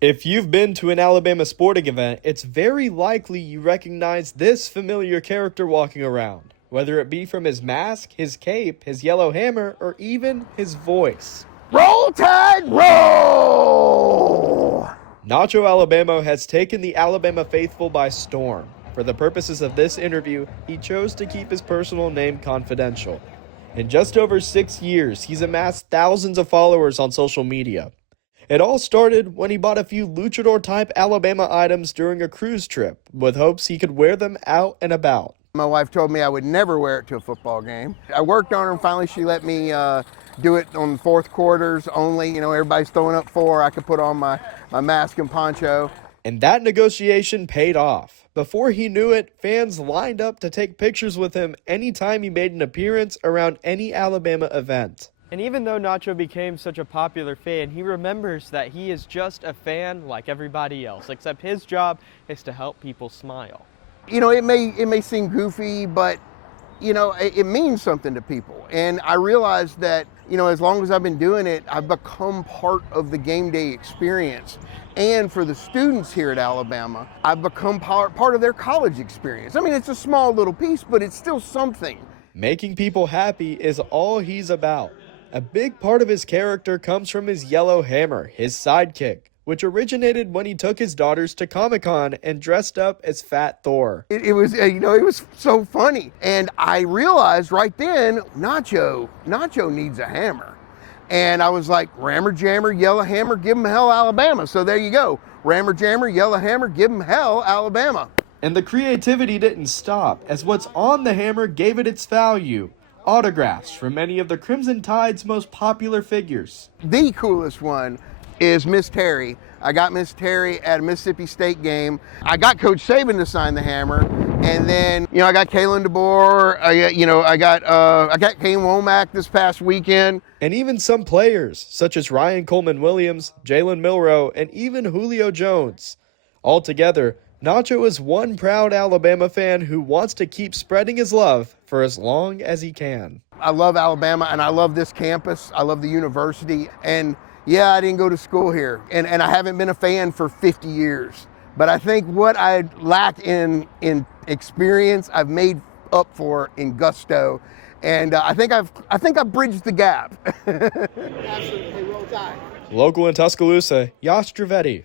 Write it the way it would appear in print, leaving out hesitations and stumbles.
If you've been to an Alabama sporting event, it's very likely you recognize this familiar character walking around, whether it be from his mask, his cape, his yellow hammer, or even his voice. Roll Tide, roll! Nacho Alabamo has taken the Alabama faithful by storm. For the purposes of this interview, he chose to keep his personal name confidential. In just over 6 years, he's amassed thousands of followers on social media. It all started when he bought a few luchador-type Alabama items during a cruise trip, with hopes he could wear them out and about. My wife told me I would never wear it to a football game. I worked on her, and finally she let me do it on fourth quarters only. You know, everybody's throwing up four. I could put on my mask and poncho. And that negotiation paid off. Before he knew it, fans lined up to take pictures with him anytime he made an appearance around any Alabama event. And even though Nacho became such a popular fan, he remembers that he is just a fan like everybody else, except his job is to help people smile. You know, it may seem goofy, but you know, it means something to people. And I realized that, you know, as long as I've been doing it, I've become part of the game day experience. And for the students here at Alabama, I've become part of their college experience. I mean, it's a small little piece, but it's still something. Making people happy is all he's about. A big part of his character comes from his yellow hammer, his sidekick, which originated when he took his daughters to Comic-Con and dressed up as Fat Thor. It was, you know, it was so funny. And I realized right then, Nacho needs a hammer. And I was like, Rammer Jammer, Yellow Hammer, give him hell, Alabama. So there you go. Rammer Jammer, Yellow Hammer, give him hell, Alabama. And the creativity didn't stop, as what's on the hammer gave it its value. Autographs from many of the Crimson Tide's most popular figures. The coolest one is Miss Terry. I got Miss Terry at a Mississippi State game. I got Coach Saban to sign the hammer, and then I got Kalen DeBoer. I got Kane Womack this past weekend, and even some players such as Ryan Coleman Williams, Jalen Milroe, and even Julio Jones. Altogether, Nacho is one proud Alabama fan who wants to keep spreading his love for as long as he can. I love Alabama, and I love this campus. I love the university, and yeah, I didn't go to school here, and I haven't been a fan for 50 years. But I think what I lack in experience, I've made up for in gusto, and I think I've bridged the gap. Local in Tuscaloosa, Yosh Dravetti,